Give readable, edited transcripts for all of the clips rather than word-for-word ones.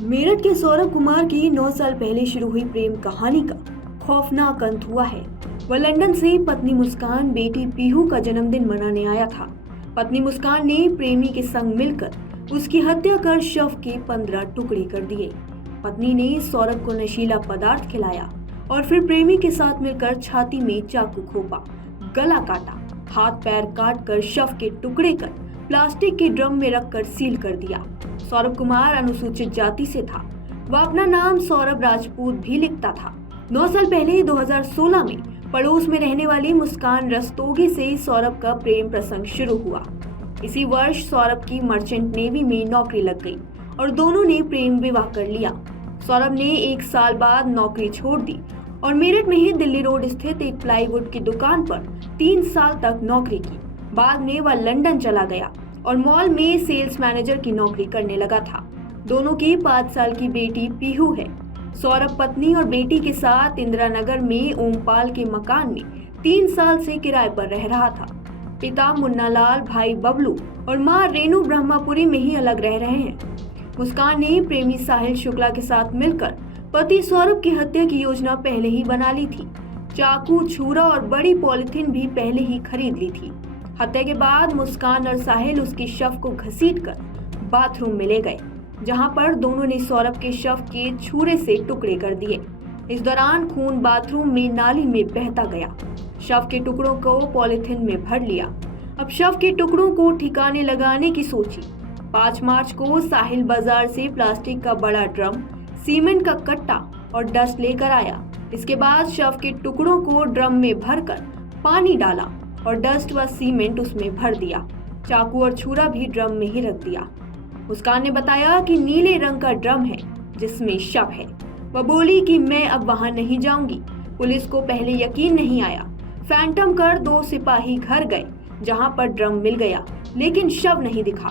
मेरठ के सौरभ कुमार की 9 साल पहले शुरू हुई प्रेम कहानी का खौफनाक अंत हुआ है। वह लंदन से पत्नी मुस्कान बेटी पीहू का जन्मदिन मनाने आया था। पत्नी मुस्कान ने प्रेमी के संग मिलकर उसकी हत्या कर शव के 15 टुकड़े कर दिए। पत्नी ने सौरभ को नशीला पदार्थ खिलाया और फिर प्रेमी के साथ मिलकर छाती में चाकू घोंपा, गला काटा, हाथ पैर काट कर शव के टुकड़े कर प्लास्टिक के ड्रम में रखकर सील कर दिया। सौरभ कुमार अनुसूचित जाति से था। वह अपना नाम सौरभ राजपूत भी लिखता था। 9 साल पहले 2016 में पड़ोस में रहने वाली मुस्कान रस्तोगी से सौरभ का प्रेम प्रसंग शुरू हुआ। इसी वर्ष सौरभ की मर्चेंट नेवी में नौकरी लग गई और दोनों ने प्रेम विवाह कर लिया। सौरभ ने 1 साल बाद नौकरी छोड़ दी और मेरठ में ही दिल्ली रोड स्थित एक प्लाईवुड की दुकान पर 3 साल तक नौकरी की। बाद में वह लंदन चला गया और मॉल में सेल्स मैनेजर की नौकरी करने लगा था। दोनों की 5 साल की बेटी पीहू है। सौरभ पत्नी और बेटी के साथ इंदिरा नगर में ओमपाल के मकान में 3 साल से किराए पर रह रहा था। पिता मुन्नालाल, भाई बबलू और मां रेनू ब्रह्मापुरी में ही अलग रह रहे हैं। मुस्कान ने प्रेमी साहिल शुक्ला के साथ मिलकर पति सौरभ की हत्या की योजना पहले ही बना ली थी। चाकू, छुरा और बड़ी पॉलिथीन भी पहले ही खरीद ली थी। हत्या के बाद मुस्कान और साहिल उसकी शव को घसीटकर बाथरूम में ले गए, जहां पर दोनों ने सौरभ के शव के छुरे से टुकड़े कर दिए। इस दौरान खून बाथरूम में नाली में बहता गया। शव के टुकड़ों को पॉलिथीन में भर लिया। अब शव के टुकड़ों को ठिकाने लगाने की सोची। 5 मार्च को साहिल बाजार से प्लास्टिक का बड़ा ड्रम, सीमेंट का कट्टा और डस्ट लेकर आया। इसके बाद शव के टुकड़ों को ड्रम में भरकर पानी डाला और डस्ट व सीमेंट उसमें भर दिया। चाकू और छुरा भी ड्रम में ही रख दिया। मुस्कान ने बताया कि नीले रंग का ड्रम है जिसमें शव है। वह बोली कि मैं अब वहां नहीं जाऊंगी। पुलिस को पहले यकीन नहीं आया। फैंटम कर 2 सिपाही घर गए जहां पर ड्रम मिल गया, लेकिन शव नहीं दिखा।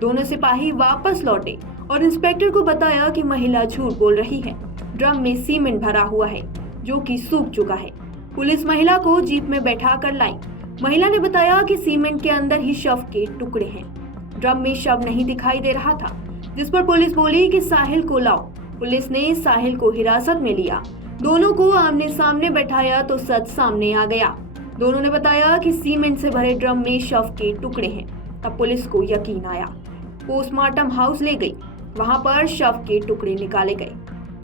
दोनों सिपाही वापस लौटे और इंस्पेक्टर को बताया कि महिला झूठ बोल रही है। ड्रम में सीमेंट भरा हुआ है जो कि सूख चुका है। पुलिस महिला को जीप में बैठा कर लाई। महिला ने बताया कि सीमेंट के अंदर ही शव के टुकड़े हैं। ड्रम में शव नहीं दिखाई दे रहा था, जिस पर पुलिस बोली कि साहिल को लाओ। पुलिस ने साहिल को हिरासत में लिया। दोनों को आमने सामने बैठाया तो सच सामने आ गया। दोनों ने बताया कि सीमेंट से भरे ड्रम में शव के टुकड़े हैं। तब पुलिस को यकीन आया। पोस्टमार्टम हाउस ले गई। वहां पर शव के टुकड़े निकाले गए।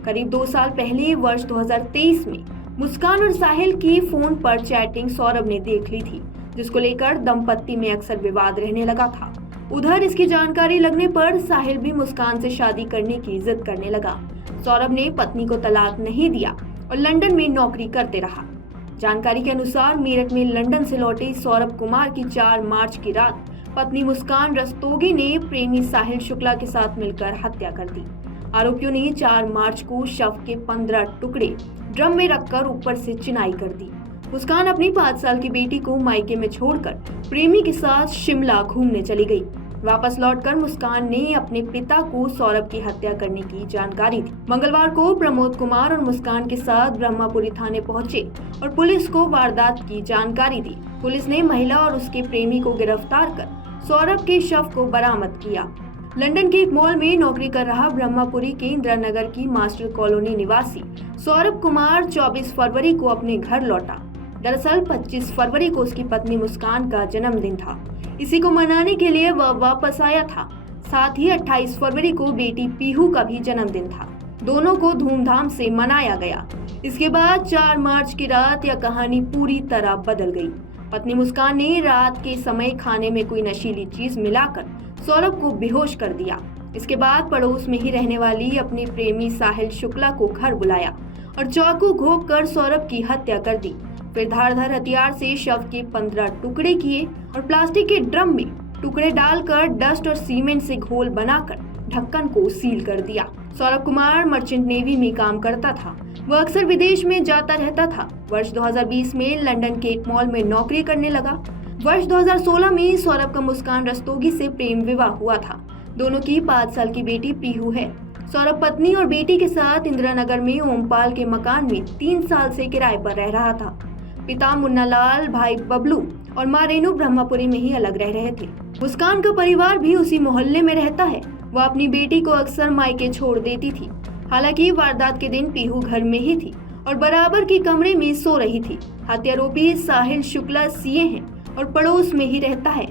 करीब 2 साल पहले वर्ष 2023 में मुस्कान और साहिल की फोन पर चैटिंग सौरभ ने देख ली थी, जिसको लेकर दंपत्ति में अक्सर विवाद रहने लगा था। उधर इसकी जानकारी लगने पर साहिल भी मुस्कान से शादी करने की जिद करने लगा। सौरभ ने पत्नी को तलाक नहीं दिया और लंदन में नौकरी करते रहा। जानकारी के अनुसार मेरठ में लंदन से लौटे सौरभ कुमार की 4 मार्च की रात पत्नी मुस्कान रस्तोगी ने प्रेमी साहिल शुक्ला के साथ मिलकर हत्या कर दी। आरोपियों ने 4 मार्च को शव के 15 टुकड़े ड्रम में रखकर ऊपर से चिनाई कर दी। मुस्कान अपनी 5 साल की बेटी को मायके में छोड़कर प्रेमी के साथ शिमला घूमने चली गई। वापस लौटकर मुस्कान ने अपने पिता को सौरभ की हत्या करने की जानकारी दी। मंगलवार को प्रमोद कुमार और मुस्कान के साथ ब्रह्मापुरी थाने पहुंचे और पुलिस को वारदात की जानकारी दी। पुलिस ने महिला और उसके प्रेमी को गिरफ्तार कर सौरभ के शव को बरामद किया। लंदन के एक मॉल में नौकरी कर रहा ब्रह्मापुरी के इंदिरा नगर की मास्टर कॉलोनी निवासी सौरभ कुमार 24 फरवरी को अपने घर लौटा। दरअसल 25 फरवरी को उसकी पत्नी मुस्कान का जन्मदिन था। इसी को मनाने के लिए वह वापस आया था। साथ ही 28 फरवरी को बेटी पीहू का भी जन्मदिन था। दोनों को धूमधाम से मनाया गया। इसके बाद 4 मार्च की रात यह कहानी पूरी तरह बदल गई। पत्नी मुस्कान ने रात के समय खाने में कोई नशीली चीज मिलाकर सौरभ को बेहोश कर दिया। इसके बाद पड़ोस में ही रहने वाली अपने प्रेमी साहिल शुक्ला को घर बुलाया और चाकू घोंप कर सौरभ की हत्या कर दी। फिर धारदार हथियार से शव के 15 टुकड़े किए और प्लास्टिक के ड्रम में टुकड़े डालकर डस्ट और सीमेंट से घोल बनाकर ढक्कन को सील कर दिया। सौरभ कुमार मर्चेंट नेवी में काम करता था। वह अक्सर विदेश में जाता रहता था। वर्ष 2020 में लंदन के एक मॉल में नौकरी करने लगा। वर्ष 2016 में सौरभ का मुस्कान रस्तोगी से प्रेम विवाह हुआ था। दोनों की 5 साल की बेटी पीहू है। सौरभ पत्नी और बेटी के साथ इंदिरा नगर में ओमपाल के मकान में 3 साल से किराए पर रह रहा था। पिता मुन्नालाल, भाई बबलू और मां रेनू ब्रह्मापुरी में ही अलग रह रहे थे। मुस्कान का परिवार भी उसी मोहल्ले में रहता है। वह अपनी बेटी को अक्सर मायके छोड़ देती थी। हालांकि वारदात के दिन पीहू घर में ही थी और बराबर के कमरे में सो रही थी। हत्यारोपी साहिल शुक्ला सीए हैं और पड़ोस में ही रहता है।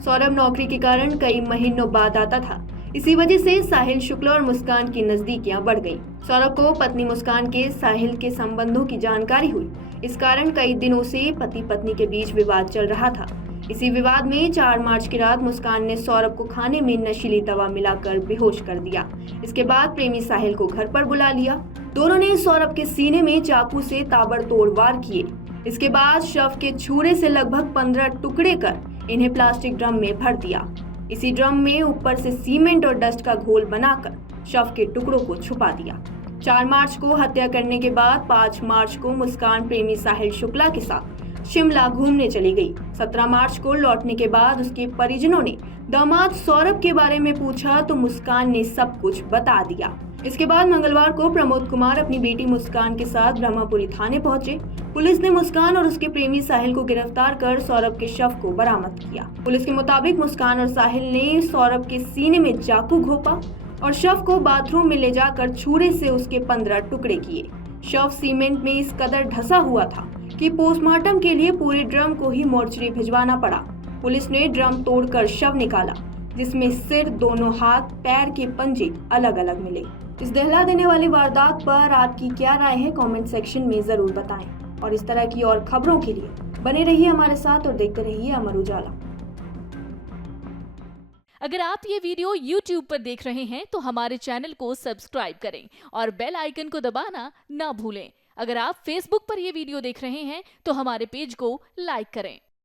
सौरभ नौकरी के कारण कई महीनों बाद आता था। इसी वजह से साहिल शुक्ला और मुस्कान की नजदीकियां बढ़ गईं। सौरभ को पत्नी मुस्कान के साहिल के संबंधों की जानकारी हुई। इस कारण कई दिनों से पति पत्नी के बीच विवाद चल रहा था। इसी विवाद में 4 मार्च की रात मुस्कान ने सौरभ को खाने में नशीली दवा मिलाकर बेहोश कर दिया। इसके बाद प्रेमी साहिल को घर पर बुला लिया। दोनों ने सौरभ के सीने में चाकू से ताबड़तोड़ वार किए। इसके बाद शव के छुरे से लगभग 15 टुकड़े कर इन्हें प्लास्टिक ड्रम में भर दिया। इसी ड्रम में ऊपर से सीमेंट और डस्ट का घोल बनाकर शव के टुकड़ों को छुपा दिया। 4 मार्च को हत्या करने के बाद 5 मार्च को मुस्कान प्रेमी साहिल शुक्ला के साथ शिमला घूमने चली गई। 17 मार्च को लौटने के बाद उसके परिजनों ने दामाद सौरभ के बारे में पूछा तो मुस्कान ने सब कुछ बता दिया। इसके बाद मंगलवार को प्रमोद कुमार अपनी बेटी मुस्कान के साथ ब्रह्मपुरी थाने पहुंचे। पुलिस ने मुस्कान और उसके प्रेमी साहिल को गिरफ्तार कर सौरभ के शव को बरामद किया। पुलिस के मुताबिक मुस्कान और साहिल ने सौरभ के सीने में चाकू घोंपा और शव को बाथरूम में ले जाकर छुरे से उसके 15 टुकड़े किए। शव सीमेंट में इस कदर ढसा हुआ था कि पोस्टमार्टम के लिए पूरे ड्रम को ही मोर्चरी भिजवाना पड़ा। पुलिस ने ड्रम तोड़कर शव निकाला, जिसमें सिर, दोनों हाथ, पैर के पंजे अलग अलग मिले। इस दहला देने वाली वारदात पर आपकी क्या राय है, कमेंट सेक्शन में जरूर बताएं। और इस तरह की और खबरों के लिए बने रहिए हमारे साथ और देखते रहिए अमर उजाला। अगर आप ये वीडियो YouTube पर देख रहे हैं तो हमारे चैनल को सब्सक्राइब करें और बेल आइकन को दबाना ना भूलें। अगर आप Facebook पर ये वीडियो देख रहे हैं तो हमारे पेज को लाइक करें।